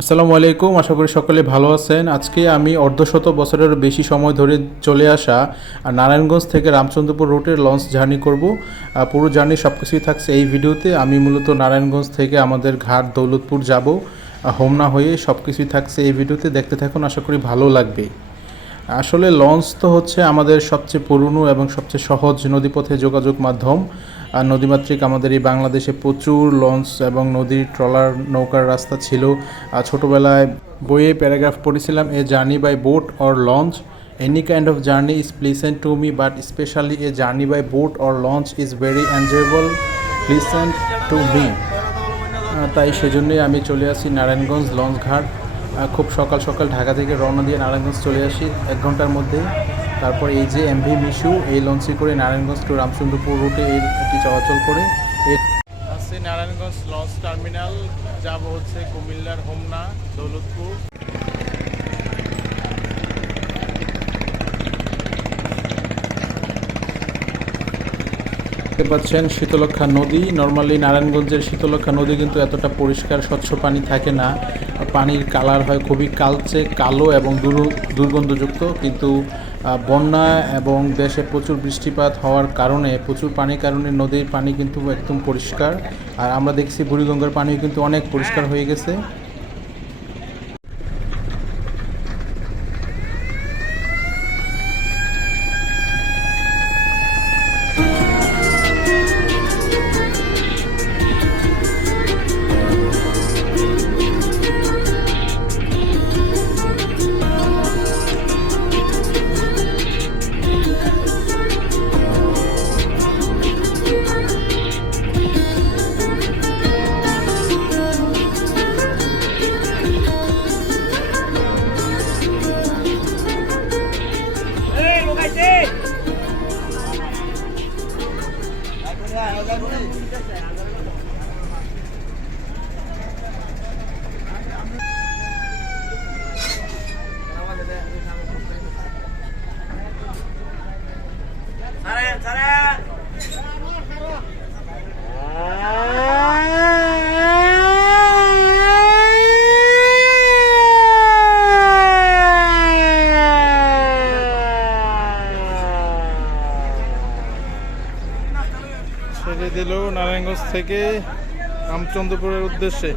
আসসালামু আলাইকুম, আশা করি সকলে ভালো আছেন। আজকে আমি অর্ধশত বছরের বেশি সময় ধরে চলে আসা নারায়ণগঞ্জ থেকে রামচন্দ্রপুর রুটের লঞ্চ জার্নি করব। পুরো জার্নি সব কিছুই থাকছে এই ভিডিওতে। আমি মূলত নারায়ণগঞ্জ থেকে আমাদের ঘাট দৌলতপুর যাব। হোমনা হয়ে সব কিছুই থাকছে এই ভিডিওতে। দেখতে থাকুন, আশা করি ভালো লাগবে। আসলে লঞ্চ তো হচ্ছে আমাদের সবচেয়ে পুরনো এবং সবচেয়ে সহজ নদীপথে যোগাযোগ মাধ্যম। আর নদীমাতৃক, আমাদের এই বাংলাদেশে প্রচুর লঞ্চ এবং নদীর ট্রলার নৌকার রাস্তা ছিল। আর ছোটোবেলায় বইয়ে প্যারাগ্রাফ পড়েছিলাম a journey by boat or launch any kind of journey is pleasant to me but specially a journey by boat or launch is very enjoyable pleasant to me তাই সেজন্যই আমি চলে আসি নারায়ণগঞ্জ লঞ্চ ঘাট খুব সকাল সকাল ঢাকা থেকে রওনা দিয়ে নারায়ণগঞ্জ চলে আসি, এক ঘণ্টার মধ্যে তারপর এই যে এমভি মিশু এই লঞ্চে করে নারায়ণগঞ্জ টু রামচন্দ্রপুর রুটে এই এটি চলাচল করে। আসছে নারায়ণগঞ্জ লঞ্চ টার্মিনাল যাব হচ্ছে কুমিল্লার হোমনা দৌলতপুর। দেখতে পাচ্ছেন শীতলক্ষা নদী। নর্মালি নারায়ণগঞ্জের শীতলক্ষা নদী কিন্তু এতটা পরিষ্কার স্বচ্ছ পানি থাকে না। পানির কালার হয় খুবই কালচে কালো এবং দুর- দুর্গন্ধযুক্ত। কিন্তু বন্যা এবং দেশে প্রচুর বৃষ্টিপাত হওয়ার কারণে, প্রচুর পানির কারণে নদীর পানি কিন্তু একদম পরিষ্কার। আর আমরা দেখছি বুড়িগঙ্গার পানিও কিন্তু অনেক পরিষ্কার হয়ে গেছে। থেকে রামচন্দ্রপুরের উদ্দেশ্যে।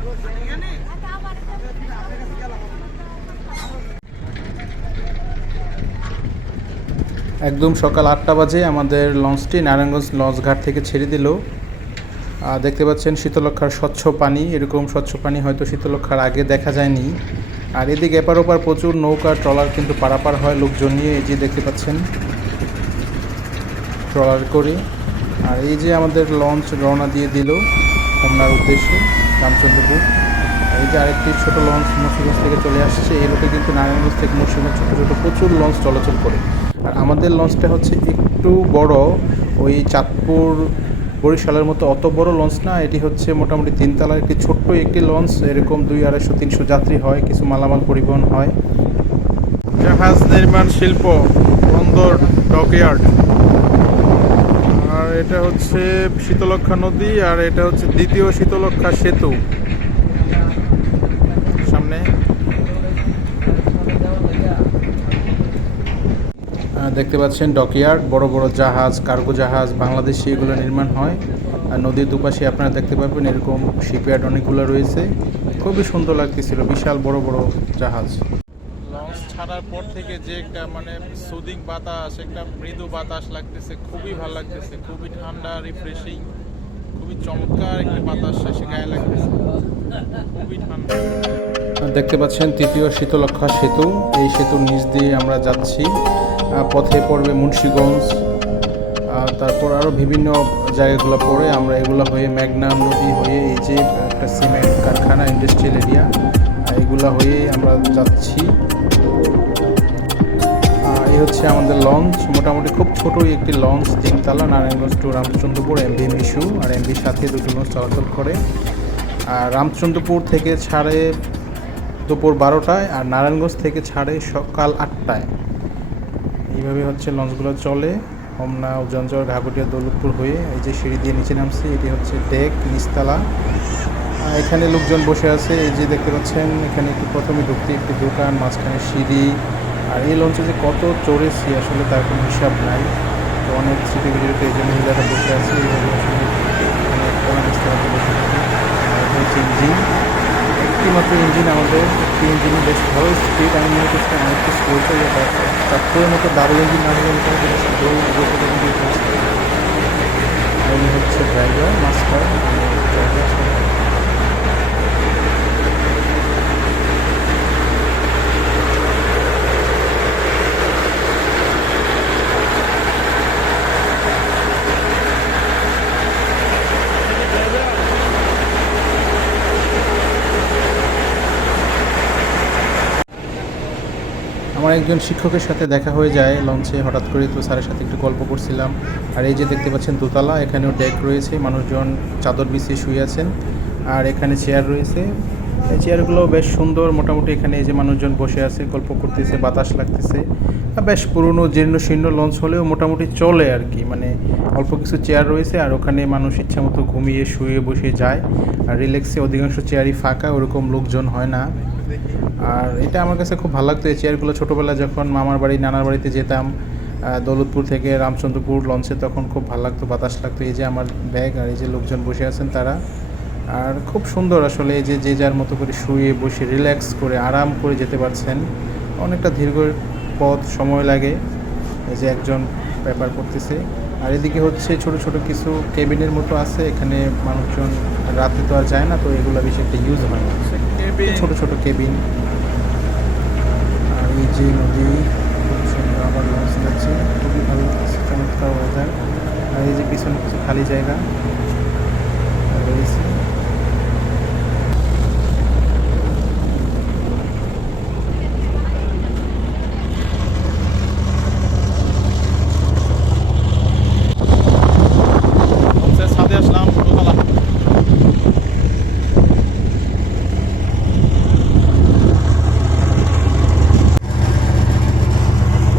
একদম সকাল আটটা বাজে আমাদের লঞ্চটি নারায়ণগঞ্জ লঞ্চ ঘাট থেকে ছেড়ে দিল। দেখতে পাচ্ছেন শীতলক্ষার স্বচ্ছ পানি। এরকম স্বচ্ছ পানি হয়তো শীতলক্ষার আগে দেখা যায়নি। আর এদিকে এপার ওপার প্রচুর নৌকা, ট্রলার কিন্তু পারাপার হয় লোকজন নিয়ে। এই যে দেখতে পাচ্ছেন ট্রলার করে। আর এই যে আমাদের লঞ্চ রওনা দিয়ে দিল হোমনার উদ্দেশ্যে রামচন্দ্রপুর। এই যে আরেকটি ছোট লঞ্চ মুন্সিগঞ্জ থেকে চলে আসছে, এই রুটে কিন্তু নারায়ণগঞ্জ থেকে মুন্সিগঞ্জ ছোটো ছোটো প্রচুর লঞ্চ চলাচল করে। আর আমাদের লঞ্চটা হচ্ছে একটু বড়, ওই চাঁদপুর বরিশালের মতো অত বড় লঞ্চ না, এটি হচ্ছে মোটামুটি তিনতলার একটি ছোট্ট একটি লঞ্চ এরকম দুই আড়াইশো, তিনশো যাত্রী হয়, কিছু মালামাল পরিবহন হয়। জাহাজ নির্মাণ শিল্প, বন্দর ডকইয়ার্ড এটা হচ্ছে শীতলক্ষা নদী আর এটা হচ্ছে দ্বিতীয় শীতলক্ষা সেতু। সামনে। দেখতে পাচ্ছেন ডকইয়ার্ড, বড় বড় জাহাজ, কার্গো জাহাজ, বাংলাদেশে এগুলো নির্মাণ হয়। আর নদীর দুপাশে আপনারা দেখতে পাবেন এরকম শিপইয়ার্ড অনেকগুলো রয়েছে। খুবই সুন্দর লাগতেছিল, বিশাল বড় বড় জাহাজ। ছাড়ার পর থেকে যে একটা মানে সুদিং বাতাস, একটা মৃদু বাতাস লাগতেছে, খুবই ভালো লাগতেছে, খুবই ঠান্ডা রিফ্রেশিং খুবই চমৎকার একটা বাতাস এসে গায়ে লাগতেছে। খুবই ঠান্ডা। দেখতে পাচ্ছেন তৃতীয় শীতলক্ষা সেতু। এই সেতুর নিচ দিয়ে আমরা যাচ্ছি পথে পড়বে মুন্সীগঞ্জ। তারপর আরও বিভিন্ন জায়গাগুলো পড়ে আমরা এগুলো হয়ে মেঘনা নদী হয়ে এই যে একটা সিমেন্ট কারখানা ইন্ডাস্ট্রিয়াল এরিয়া এগুলা হয়ে আমরা যাচ্ছি। এই হচ্ছে আমাদের লঞ্চ মোটামুটি খুব ছোটই একটি লঞ্চ তিনতলা, নারায়ণগঞ্জ টু রামচন্দ্রপুর এমভি মিশু আর এমভির সাথে দুটো লঞ্চ চলাচল করে। আর রামচন্দ্রপুর থেকে ছাড়ে দুপুর বারোটায় আর নারায়ণগঞ্জ থেকে ছাড়ে সকাল আটটায়। এইভাবে হচ্ছে লঞ্চগুলো চলে। হোমনা উজানচর ঘাগুটিয়া দৌলতপুর হয়ে এই যে সিঁড়ি দিয়ে নিচে নামছি, এটি হচ্ছে ডেক নিচতলা। এখানে লোকজন বসে আছে। এই যে দেখতে পাচ্ছেন, এখানে একটু প্রথমে ঢুকতে একটি দোকান, মাঝখানে সিঁড়ি। আর এই লঞ্চে যে কত চড়েছি আসলে তার কোনো হিসাব নাই। তো অনেক স্মৃতি বিজড়িত এই যে মহিলারা বসে আছে এইভাবে আসলে ইঞ্জিন একটি মাত্র ইঞ্জিন আমাদের। একটি ইঞ্জিন বেশ ভালো স্পিড আমি মনে করছিলাম অনেকটা স্লো চলে চারটের মতো ডাবল ইঞ্জিন না হলে উনি হচ্ছে ড্রাইভার মাস্টার ড্রাইভার আমার একজন শিক্ষকের সাথে দেখা হয়ে যায় লঞ্চে হঠাৎ করে তো স্যারের সাথে একটু গল্প করছিলাম। আর এই যে দেখতে পাচ্ছেন দোতলা, এখানেও ডেক রয়েছে। মানুষজন চাদর বিছিয়ে শুয়ে আছেন। আর এখানে চেয়ার রয়েছে। এই চেয়ারগুলো বেশ সুন্দর, মোটামুটি এখানে এই যে মানুষজন বসে আছে, গল্প করতেছে, বাতাস লাগতেছে। বেশ পুরনো জীর্ণ শীর্ণ লঞ্চ হলেও মোটামুটি চলে আর কি। মানে অল্প কিছু চেয়ার রয়েছে আর ওখানে মানুষ ইচ্ছা মতো ঘুমিয়ে, শুয়ে বসে যায়। আর রিল্যাক্সে অধিকাংশ চেয়ারই ফাঁকা, ওরকম লোকজন হয় না। আর এটা আমার কাছে খুব ভালো লাগতো, এই চেয়ারগুলো ছোটোবেলায় যখন মামার বাড়ি, নানার বাড়িতে যেতাম দৌলতপুর থেকে রামচন্দ্রপুর লঞ্চে তখন খুব ভালো লাগতো, বাতাস লাগতো। এই যে আমার ব্যাগ আর এই যে লোকজন বসে আছেন তারা আর খুব সুন্দর আসলে এই যে যে যার মতো করে শুয়ে বসে রিল্যাক্স করে আরাম করে যেতে পারছেন। অনেকটা দীর্ঘ পথ সময় লাগে এই যে একজন পেপার করতেছে। আর এদিকে হচ্ছে ছোট ছোট কিছু কেবিনের মতো আছে এখানে মানুষজন রাতে তো আর যায় না তো এগুলো বেশি একটা ইউজ হয় না। ছোট ছোট কেবিন আর এই যে নদী খুব সুন্দর আবার লঞ্চ যাচ্ছে খুবই ভালো লাগছে চমৎকার ওয়েদার আর এই যে পিছনে কিছু খালি জায়গা রয়েছে লঞ্চের ছাদে আসলাম দোতলা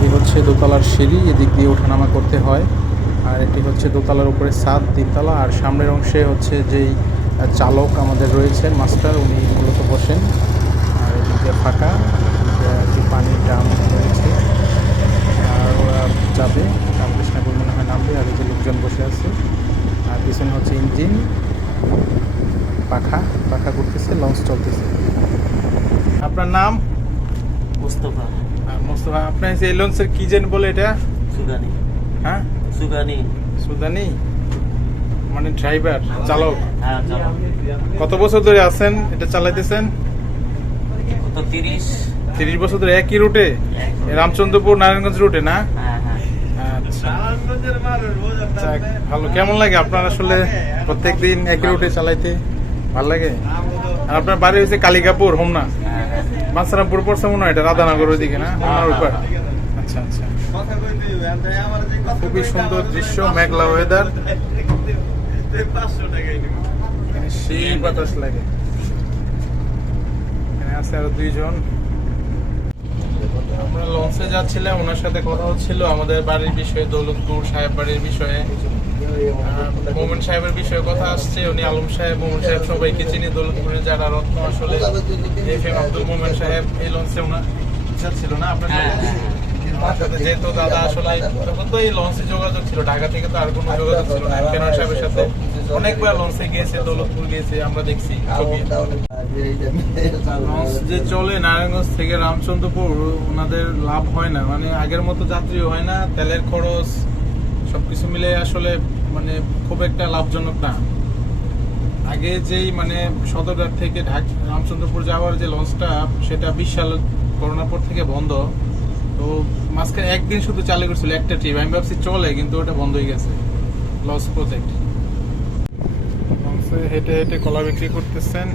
এই হচ্ছে দোতলার সিঁড়ি এদিক দিয়ে ওঠানামা করতে হয়। আর এটি হচ্ছে দোতলার উপরে সাত তিনতলা, আর সামনের অংশে হচ্ছে যেই চালক আমাদের রয়েছেন, মাস্টার, উনি মূলত বসেন। আর এদিকে ফাঁকা, এদিকে কি পানির ড্রাম রয়েছে। আর যাবে, রামকৃষ্ণপুর মনে হয় নামবে, আর যে লোকজন বসে আছে। আর পিছনে হচ্ছে ইঞ্জিন। পাখা পাখা করতেছে লঞ্চ চলতেছে। আপনার নাম? মুস্তফা। মোস্তফা আপনার এই লঞ্চের কি যেন বলে এটা? সুগানি হ্যাঁ? সুগানি সুদানি? মানে ড্রাইভার চালক। হ্যাঁ কত বছর ধরে আছেন? এটা চালাইতেছেন? কত তিরিশ? বছর ধরে একই রুটে? রামচন্দ্রপুর নারায়ণগঞ্জ রুটে না? হ্যাঁ হ্যাঁ। আচ্ছা। ভালো। কেমন লাগে আপনার আসলে প্রত্যেকদিন একই রুটে চালাইতে? ভালো লাগে? আর আপনার বাড়ি হয়েছে কালিকাপুর হোমনা হ্যাঁ হ্যাঁ বাঁচারামপুর পড়ছে মনে হয় এটা রাধানগর ওইদিকে না? হোমনার উপর? আচ্ছা আচ্ছা। খুবই সুন্দর দৃশ্য মেঘলা ওয়েদার সেই বাতাস লাগে। এখানে আছে আরও দুইজন। আমরা লঞ্চে যাচ্ছিলাম ওনার সাথে কথা হচ্ছিল আমাদের বাড়ির বিষয়ে দৌলতপুর সাহেব বাড়ির বিষয়ে। মোমেন সাহেবের বিষয়ে কথা আসছে উনি আলম সাহেব মোমেন সাহেব সবাইকে চিনি দৌলতপুরের যারা রত্ন আসলে এফ এম আব্দুল মোমেন সাহেব এই লঞ্চে ওনার ইচ্ছা ছিল না আপনার? ওনার সাথে যেহেতু দাদা আসলে তখন তো এই লঞ্চে যোগাযোগ ছিল ঢাকা থেকে তো আর কোনো যোগাযোগ ছিল না। কেনার সাহেবের সাথে অনেকবার লঞ্চে গিয়েছে দৌলতপুর গিয়েছে আমরা দেখছি লঞ্চ যে চলে নারায়ণগঞ্জ থেকে রামচন্দ্রপুর ওনাদের লাভ হয় না। মানে আগের মতো যাত্রী হয় না তেলের খরচ সবকিছু মিলে আসলে মানে খুব একটা লাভজনক না। আগে যেই মানে সদরঘাট থেকে ঢাকা রামচন্দ্রপুর যাওয়ার যে লঞ্চটা, সেটা বিশ সাল করোনার পর থেকে বন্ধ। তো মাঝখানে একদিন শুধু চালু করছিল, একটা ট্রিপ আমি ভাবছি চলে, কিন্তু ওটা বন্ধ হয়ে গেছে। লস প্রজেক্ট লঞ্চে হেঁটে হেঁটে কলা বিক্রি করতেছেন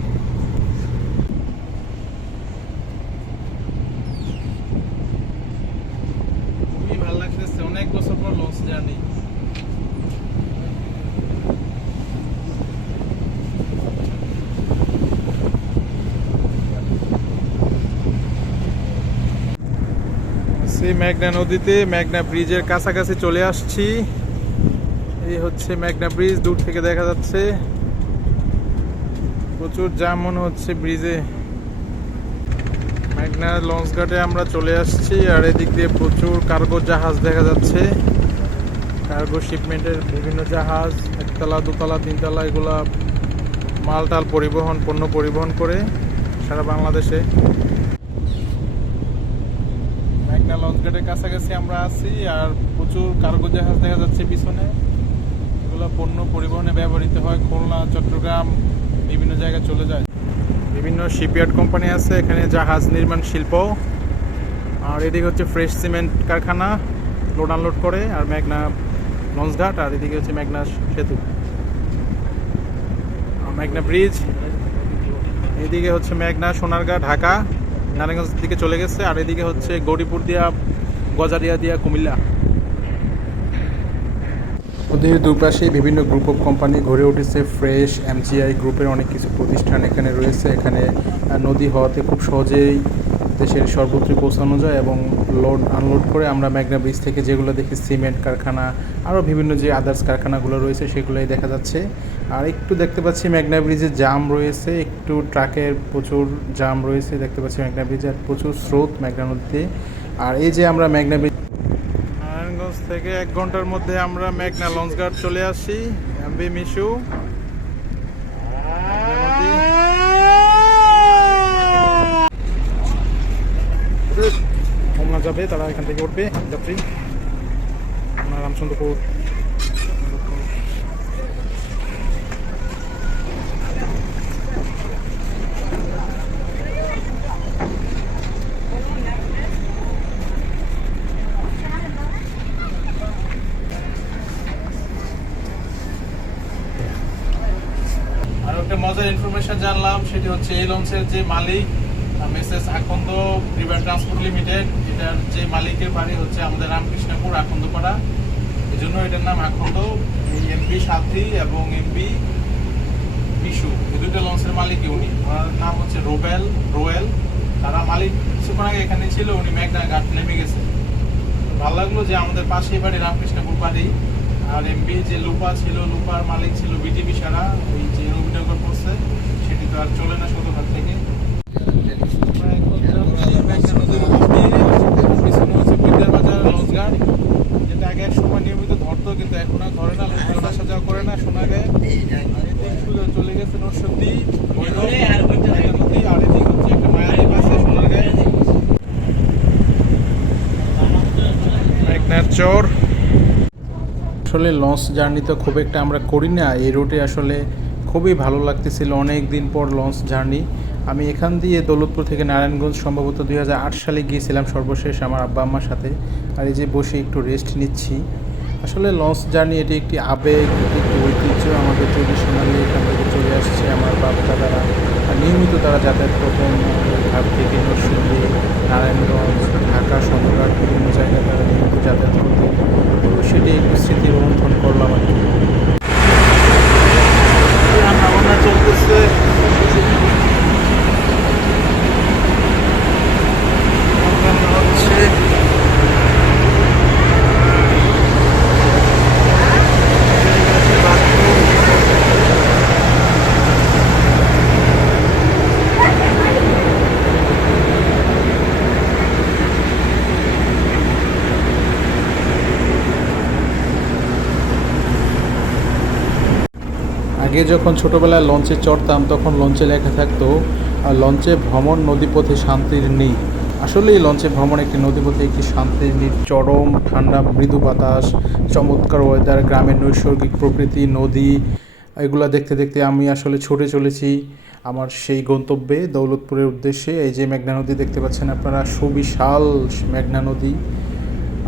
খুবই ভালো লাগতেছে অনেক বছর পর লঞ্চ জার্নি সেই মেঘনা নদীতে মেঘনা ব্রিজের কাছাকাছি চলে আসছি। এই হচ্ছে মেঘনা ব্রিজ, দূর থেকে দেখা যাচ্ছে। প্রচুর জাম মনে হচ্ছে ব্রিজে। মেঘনা লঞ্চ ঘাটে আমরা চলে আসছি, আর এদিক দিয়ে প্রচুর কার্গো জাহাজ দেখা যাচ্ছে। কার্গো শিপমেন্টের বিভিন্ন জাহাজ, একতলা, দুতলা, তিনতলা, এগুলা মালটাল পরিবহন, পণ্য পরিবহন করে সারা বাংলাদেশে। মেঘনা লঞ্চ ঘাটের কাছাকাছি আমরা আছি আর প্রচুর কার্গো জাহাজ দেখা যাচ্ছে পিছনে। এগুলো পণ্য পরিবহনে ব্যবহৃত হয়, খুলনা, চট্টগ্রাম, বিভিন্ন জায়গায় চলে যায়। বিভিন্ন শিপইয়ার্ড কোম্পানি আছে, এখানে জাহাজ নির্মাণ শিল্প। আর এদিকে হচ্ছে ফ্রেশ সিমেন্ট কারখানা লোড আনলোড করে, আর মেঘনা লঞ্চঘাট আর এদিকে হচ্ছে মেঘনা সেতু। মেঘনা ব্রিজ এদিকে হচ্ছে মেঘনা সোনারগাঁ, ঢাকা। নারায়ণগঞ্জ দিকে চলে গেছে, আর এদিকে হচ্ছে গৌরীপুর দিয়া, গজারিয়া দিয়া কুমিল্লা। ওদের দুপাশে বিভিন্ন গ্রুপ অফ কোম্পানি গড়ে উঠেছে ফ্রেশ এমজিআই গ্রুপের অনেক কিছু প্রতিষ্ঠান এখানে রয়েছে। এখানে নদী হওয়াতে খুব সহজেই দেশের সর্বত্রই পৌঁছানো যায় এবং লোড আনলোড করে আমরা মেঘনা ব্রিজ থেকে যেগুলো দেখি সিমেন্ট কারখানা, আরও বিভিন্ন যে আদার্স কারখানাগুলো রয়েছে, সেগুলোই দেখা যাচ্ছে। আর একটু দেখতে পাচ্ছি মেঘনা ব্রিজে জাম রয়েছে, একটু ট্রাকের প্রচুর জাম রয়েছে, দেখতে পাচ্ছি মেঘনা ব্রিজে আর প্রচুর স্রোত মেঘনা নদীতে। আর এই যে আমরা মেঘনা ব্রিজ নারায়ণগঞ্জ থেকে এক ঘণ্টার মধ্যে আমরা মেঘনা লঞ্চ ঘাট চলে আসি, এমবি মিশু মেঘনা নদী। হোমনা যাবে, তারা এখান থেকে উঠবে, যাত্রী। রামচন্দ্রপুর। মজার ইনফরমেশন জানলাম, সেটি হচ্ছে এই লঞ্চের যে মালিক Messrs Akand river transport limited এটার যে মালিকের বাড়ি হচ্ছে আমাদের রামকৃষ্ণপুর আকন্দপাড়া এই জন্য এটার নাম আকন্দ এই এমপি সাথী এবং এমপি বিশু এই দুইটা লঞ্চের মালিকই উনি। ওনার নাম হচ্ছে রোবেল, রোয়েল। তারা মালিক কিছুক্ষণ আগে এখানে ছিল, উনি মেঘনা ঘাট নেমে গেছে। ভালো লাগল যে আমাদের পাশেই বাড়ি রামকৃষ্ণপুর বাড়ি। আর এমবি যে লুপা ছিল, লুপার মালিক ছিল বিটিপি সারা, ওই যে অভিনয় করছে সেটি তো আর চলে না সদরঘাট থেকে আমরা এখন যাচ্ছি মেঘনা নদীর উপর দিয়ে। পিছনে হচ্ছে ঘাট, যেটা আগে এক সময় নিয়মিত ধরতো কিন্তু এখন আর ধরে না লোকজন আসা যাওয়া করে না শোনা যায়। চলে গেছে নরসন্দী নদী আর এদিক হচ্ছে একটা মায়াদ্বীপ আছে মেঘনার চর। আসলে লঞ্চ জার্নি তো খুব একটা আমরা করি না এই রুটে আসলে খুবই ভালো লাগতেছিল অনেক দিন পর লঞ্চ জার্নি। আমি এখান দিয়ে দৌলতপুর থেকে নারায়ণগঞ্জ, সম্ভবত দুই হাজার আট সালে গিয়েছিলাম সর্বশেষ আমার আব্বা, আম্মার সাথে। আর এই যে বসে একটু রেস্ট নিচ্ছি। আসলে লঞ্চ জার্নি এটি একটি আবেগ একটি ঐতিহ্য আমাদের ট্রেডিশনালি এখান থেকে চলে আসছে আমার বাপ, দাদারা। নিয়মিত তারা যাতায়াত করতেন, ঘাট থেকে নরসিংদী, নারায়ণগঞ্জ, ঢাকা, সদরঘাট, বিভিন্ন জায়গায় তারা নিয়মিত যাতায়াত করতেন তো সেটি একটু স্মৃতি রোমন্থন করলাম আর কি রান্না বান্না চলতেছে রান্না হচ্ছে আগে যখন ছোটবেলায় লঞ্চে চড়তাম, তখন লঞ্চে লেখা থাকতো লঞ্চে ভ্রমণ নদীপথে শান্তির নীড় আসলেই লঞ্চে ভ্রমণ একটি নদীপথে একটি শান্তির নীড় চরম ঠান্ডা, মৃদু বাতাস, চমৎকার ওয়েদার গ্রামের নৈসর্গিক প্রকৃতি, নদী, এগুলো দেখতে দেখতে আমি আসলে ছুটে চলেছি আমার সেই গন্তব্যে, দৌলতপুরের উদ্দেশ্যে। এই যে মেঘনা নদী দেখতে পাচ্ছেন আপনারা, সুবিশাল মেঘনা নদী।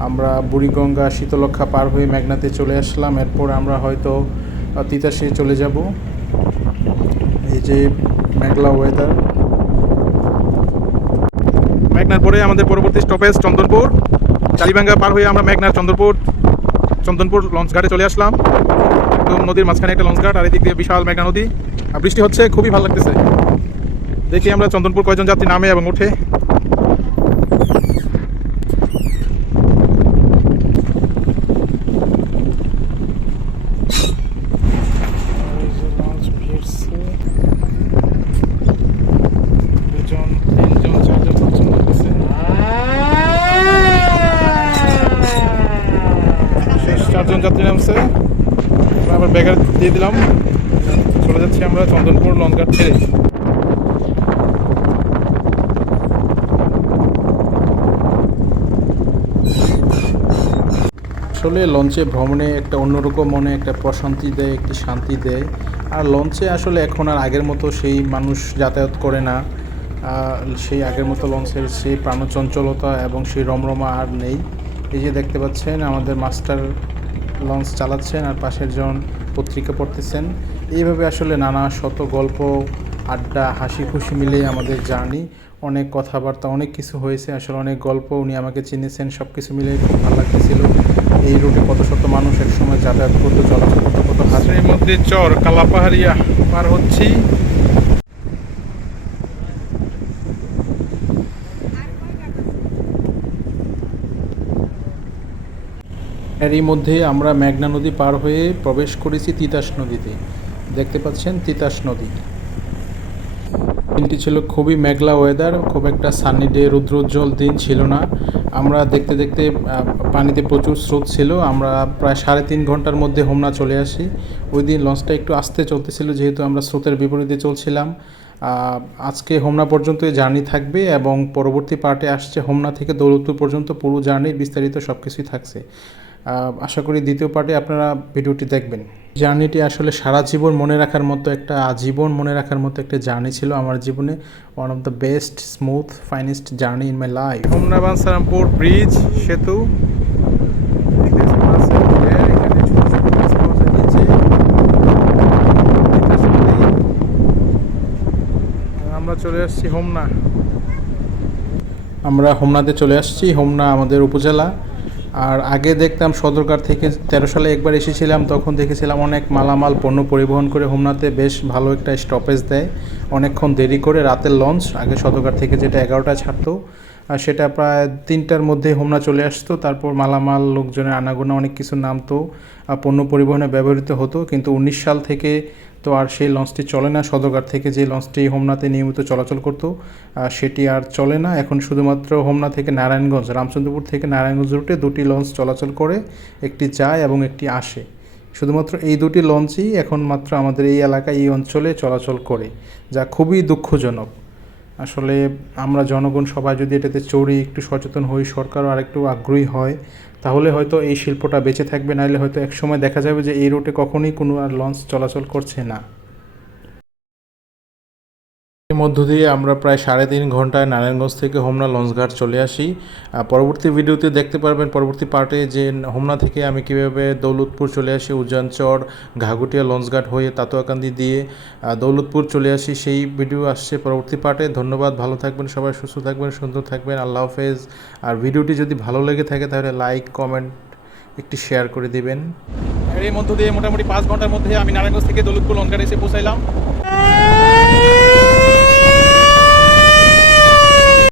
আমরা বুড়িগঙ্গা শীতলক্ষা পার হয়ে মেঘনাতে চলে আসলাম। এরপর আমরা হয়তো তিতাসে চলে যাব। এই যে মেঘলা ওয়েদার মেঘনার পরে আমাদের পরবর্তী স্টপেজ চন্দনপুর। কালীবাঙ্গা পার হয়ে আমরা মেঘনার চন্দনপুর চন্দনপুর লঞ্চ ঘাটে চলে আসলাম। নদীর মাঝখানে একটা লঞ্চ ঘাট, আর এদিক দিয়ে বিশাল মেঘনা নদী। আর বৃষ্টি হচ্ছে, খুবই ভালো লাগতেছে। দেখি আমরা চন্দনপুর কয়জন যাত্রী নামে এবং ওঠে ব্যাগার দিয়ে দিলাম। চলে যাচ্ছি আমরা চন্দনপুর লঞ্চঘাট ছেড়ে আসলে লঞ্চে ভ্রমণে একটা অন্যরকম মনে, একটা প্রশান্তি দেয়, একটি শান্তি দেয়। আর লঞ্চে আসলে এখন আর আগের মতো সেই মানুষ যাতায়াত করে না। সেই আগের মতো লঞ্চের সেই প্রাণচঞ্চলতা এবং সেই রমরমা আর নেই। এই যে দেখতে পাচ্ছেন, আমাদের মাস্টার লঞ্চ চালাচ্ছেন আর পাশের জন পত্রিকা পড়তেছেন। এইভাবে আসলে নানা শত গল্প, আড্ডা, হাসি খুশি মিলেই আমাদের জার্নি। অনেক কথাবার্তা, অনেক কিছু হয়েছে। আসলে অনেক গল্প উনি আমাকে চিনেছেন সব কিছু মিলে খুব ভালো লাগতেছিল। এই রুটে কত শত মানুষ একসময় যাতায়াত করতো, চলাচল করতো, কত হাসির মধ্যে চর, কালাপাহাড়িয়া, পার হচ্ছি। এরই মধ্যে আমরা মেঘনা নদী পার হয়ে প্রবেশ করেছি তিতাস নদীতে। দেখতে পাচ্ছেন তিতাস নদী। দিনটি ছিল খুবই মেঘলা ওয়েদার খুব একটা সানি ডে রুদ্রোজ্জ্বল দিন ছিল না। আমরা দেখতে দেখতে পানিতে প্রচুর স্রোত ছিল। আমরা প্রায় সাড়ে তিন ঘণ্টার মধ্যে হোমনা চলে আসি। ওই দিন লঞ্চটা একটু আস্তে চলতেছিল, যেহেতু আমরা স্রোতের বিপরীতে চলছিলাম। আজকে হোমনা পর্যন্ত জার্নি থাকবে এবং পরবর্তী পার্টে আসছে হোমনা থেকে দৌলতপুর পর্যন্ত পুরো জার্নির বিস্তারিত সব কিছুই থাকছে। আশা করি দ্বিতীয় পার্টে আপনারা ভিডিওটি দেখবেন। জার্নিটি আসলে সারা জীবন মনে রাখার মতো একটা আজীবন মনে রাখার মতো একটা জার্নি ছিল আমার জীবনে। One of the best smooth finest journey in my life Homna Bansarampur bridge সেতু। আমরা চলে আসছি হোমনা। আমরা হোমনাতে চলে আসছি হোমনা আমাদের উপজেলা। আর আগে দেখতাম সদরকার থেকে তেরো সালে একবার এসেছিলাম, তখন দেখেছিলাম অনেক মালামাল, পণ্য পরিবহন করে হোমনাতে বেশ ভালো একটা স্টপেজ দেয়। অনেকক্ষণ দেরি করে রাতের লঞ্চ আগে সদরকার থেকে যেটা এগারোটা ছাড়তো, আর সেটা প্রায় তিনটার মধ্যে হোমনা চলে আসতো। তারপর মালামাল, লোকজনের আনাগোনা, অনেক কিছু নামতো পণ্য পরিবহনে ব্যবহৃত হতো। কিন্তু উনিশ সাল থেকে তো আর সেই লঞ্চটি চলে না। সদরঘাট থেকে যে লঞ্চটি হোমনাতে নিয়মিত চলাচল করতো সেটি আর চলে না। এখন শুধুমাত্র হোমনা থেকে নারায়ণগঞ্জ, রামচন্দ্রপুর থেকে নারায়ণগঞ্জ রুটে দুটি লঞ্চ চলাচল করে, একটি যায় এবং একটি আসে। শুধুমাত্র এই দুটি লঞ্চই এখন মাত্র আমাদের এই এলাকায়, এই অঞ্চলে চলাচল করে, যা খুবই দুঃখজনক। আসলে আমরা জনগণ সবাই যদি এটাতে চড়ি, একটু সচেতন হই, সরকারও আরেকটু আগ্রহী হয় তাহলে হয়তো এই শিল্পটা বেঁচে থাকবে, নাহলে হয়তো একসময় দেখা যাবে যে এই রুটে কখনোই কোনো আর লঞ্চ চলাচল করছে না। এর মধ্য দিয়ে আমরা প্রায় সাড়ে তিন ঘন্টায় নারায়ণগঞ্জ থেকে হোমনা লঞ্চঘাট চলে আসি। পরবর্তী ভিডিওতে দেখতে পারবেন, পরবর্তী পার্টে যে হোমনা থেকে আমি কীভাবে দৌলতপুর চলে আসি, উজানচর, ঘাঘুটিয়া লঞ্চঘাট হয়ে তাতোয়াকান্দি দিয়ে দৌলতপুর চলে আসি, সেই ভিডিও আসছে পরবর্তী পার্টে। ধন্যবাদ, ভালো থাকবেন সবাই, সুস্থ থাকবেন, সুন্দর থাকবেন, আল্লাহ হাফেজ। আর ভিডিওটি যদি ভালো লেগে থাকে তাহলে লাইক, কমেন্ট একটি শেয়ার করে দিবেন। এর মধ্য দিয়ে মোটামুটি পাঁচ ঘণ্টার মধ্যে আমি নারায়ণগঞ্জ থেকে দৌলতপুর লঙ্কার এসে পৌঁছাইলাম।